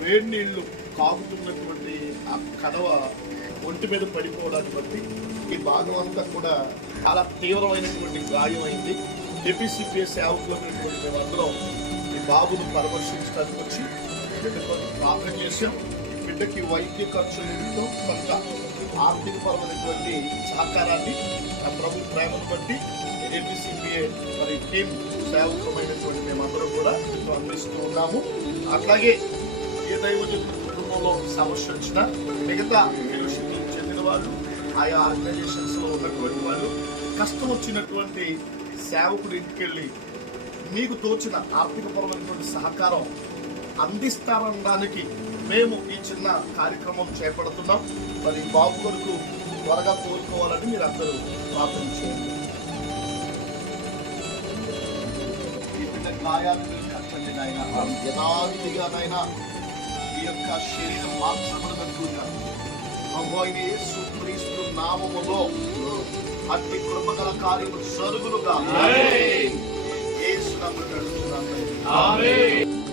వేడి నీళ్ళు కాగుతున్నటువంటి ఆ కడవ ఒంటి మీద పడిపోవడాన్ని బట్టి ఈ భాగం అంతా కూడా చాలా తీవ్రమైనటువంటి గాయం అయింది. ఏపీసీపీఎస్ సేవకులు ఉన్నటువంటి మేమందరం ఈ బాబును పరామర్శించడానికి వచ్చి బిడ్డ ప్రార్థన చేశాం. బిడ్డకి వైద్య ఖర్చులతో కొంత ఆర్థిక పరమైనటువంటి సహకారాన్ని ఆ ప్రభు ప్రేమను బట్టి ఏపీసీపీఏ మరి టీం సేవకులమైనటువంటి మేమందరం కూడా అందిస్తూ ఉన్నాము. అట్లాగే ఏ దైవజన కుటుంబంలో సమస్య వచ్చినా మిగతా ఫెలోషిప్కి చెందిన వాళ్ళు ఆయా ఆర్గనైజేషన్స్లో ఉన్నటువంటి వాళ్ళు కష్టం వచ్చినటువంటి సేవకుడు ఇంటికి వెళ్ళి మీకు తోచిన ఆర్థికపరమైనటువంటి సహకారం అందిస్తారనడానికి మేము ఈ చిన్న కార్యక్రమం చేపడుతున్నాం. మరి బాబు కొరకు త్వరగా కోరుకోవాలని మీరు అందరూ ప్రార్థన చేయండి. ఈ బిడ్డ నాయన యథావిధిగా నాయన ఈ యొక్క శరీరం మాంసములుగా ప్రభు యేసు క్రీస్తు నామములో అట్టి కృపగల కార్యము జరుగునుగా యేసు నామములో అడుగుతున్నాను.